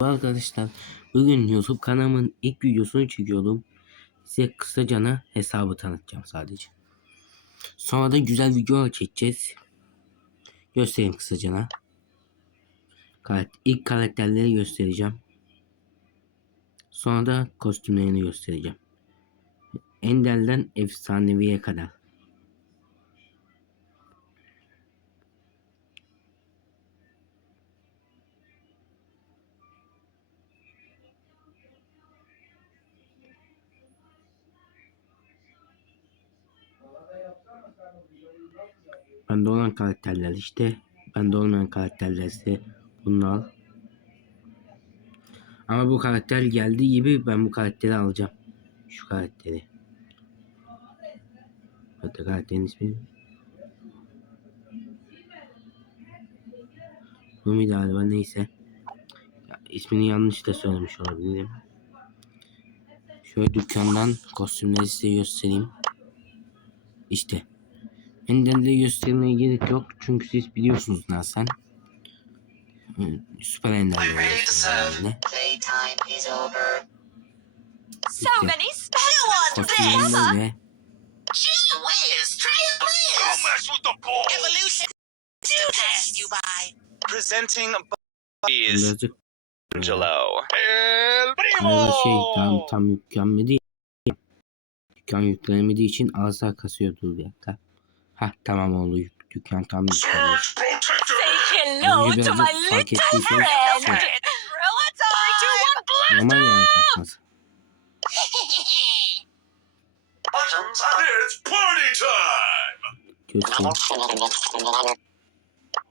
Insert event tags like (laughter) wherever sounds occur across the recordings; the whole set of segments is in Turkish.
Arkadaşlar bugün YouTube kanalımın ilk videosunu çekiyorum. Size kısacana hesabı tanıtacağım sadece. Sonra da güzel videolar çekeceğiz. Göstereyim kısacana. İlk karakterleri göstereceğim. Sonra da kostümlerini göstereceğim. Ender'den efsaneviye kadar. Bende olan karakterler işte. Bende olmayan karakterler ise bunlar. Ama bu karakter geldiği gibi ben bu karakteri alacağım. Şu karakteri. Hatta karakterin ismi. Rumi galiba neyse. Ya, ismini yanlış da söylemiş olabilirim. Şöyle dükkandan kostümleri size göstereyim. İşte. Ender'de göstermeye gerek yok. Çünkü siz biliyorsunuz Nasan. Hı, Süper Ender'de göstermeye. So many special ones. ve Gee whiz, try a Don't mess with the ball. Evolution to pass you by. Presenting birazcık Angelo. El arada şey tam Primo. tam yüklenmedi. Dükkan yüklenemediği için asa kasıyordu bir dakika. Ha tamam oldu. Dükkan tam dükkan. To my little friend. Normal yani kaçması. (laughs) It's party time!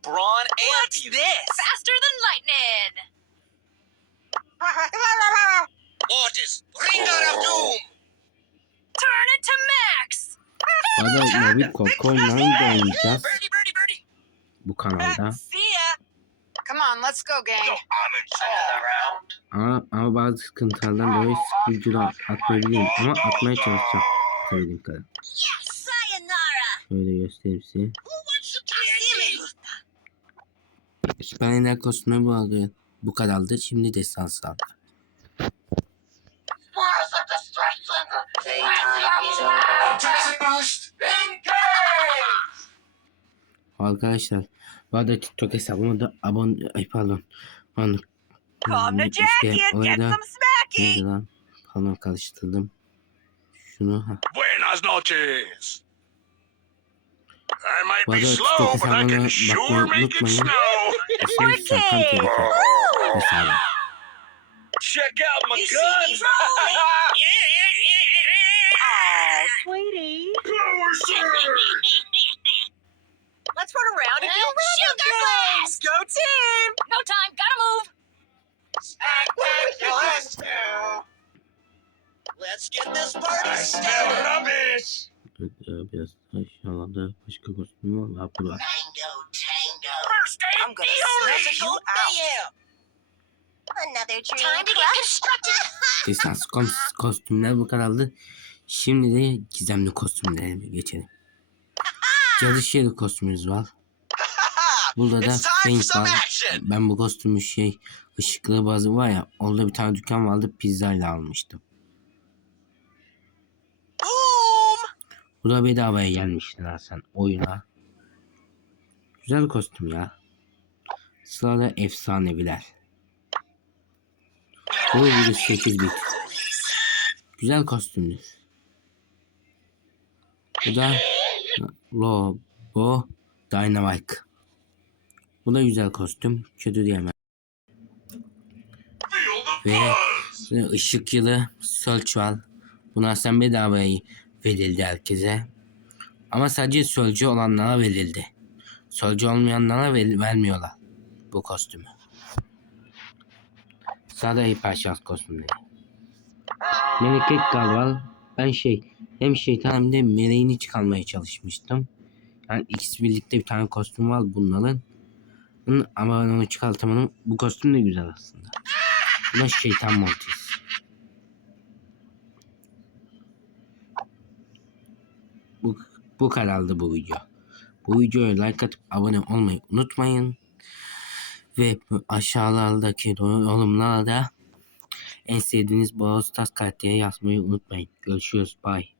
Brawn What's this? Faster than lightning! what is of Doom? No, gang. I'm in Another round. Ama, ama bazı sıkıntılardan dolayı sıkıcılar atmayabilirim ama atmaya çalışacağım. Söylediğim kadar. Şöyle göstereyim size. Who wants to play me? Süper Ender kostümü bu arada bu kadardı. Şimdi destansı aldı. Arkadaşlar bu arada TikTok hesabıma da abone ay pardon. Pardon. Come to İşte Jackie and get some smacky. neydi lan? Pardon karıştırdım. Şunu ha. Buenas noches. I might be slow, but I can sure make it snow. Hesabı. Check out my You guns. Oh, (laughs) sweetie. Power surge. Let's run around and do random sugar blast. Go team. No time. Gotta move. Spectacular. Let's get this party started. rubbish. Evet, e, biraz aşağıda başka kostüm var. Ha bu var. Mango tango. First aid I'm gonna snuff you out. Another dream. Time to get constructed. (laughs) Lisans kos- kostümler bu kadardı. Şimdi de gizemli kostümlere geçelim. Cadı Şeri kostümümüz var. (laughs) Burada da some var. Ben bu kostümü şey ışıklı bazı var ya orada bir tane dükkan vardı pizzayla almıştım. Bu da bedavaya gelmişti lan sen oyuna. Güzel kostüm ya. Sırada efsaneviler. Bu virüs 8 bit. Güzel kostümdür. Bu da Robo Dynamite. Bu da güzel kostüm. Kötü diyemem. Ve ışık yılı var. Buna sen bedavaya verildi herkese. Ama sadece sölcü olanlara verildi. Sölcü olmayanlara ver- vermiyorlar bu kostümü. Sırada hiperşans kostümleri. Meleket Galval. Ben şey hem şeytan hem de meleğini çıkarmaya çalışmıştım. Yani ikisi birlikte bir tane kostüm var bunların. Ama ben onu çıkartamadım. Bu kostüm de güzel aslında. Bu şeytan Mortis. Bu, bu kadardı bu video. Bu videoya like atıp abone olmayı unutmayın. Ve aşağılardaki yorumlara en sevdiğiniz Brawl Stars karakteri yazmayı unutmayın. Görüşürüz. Bye.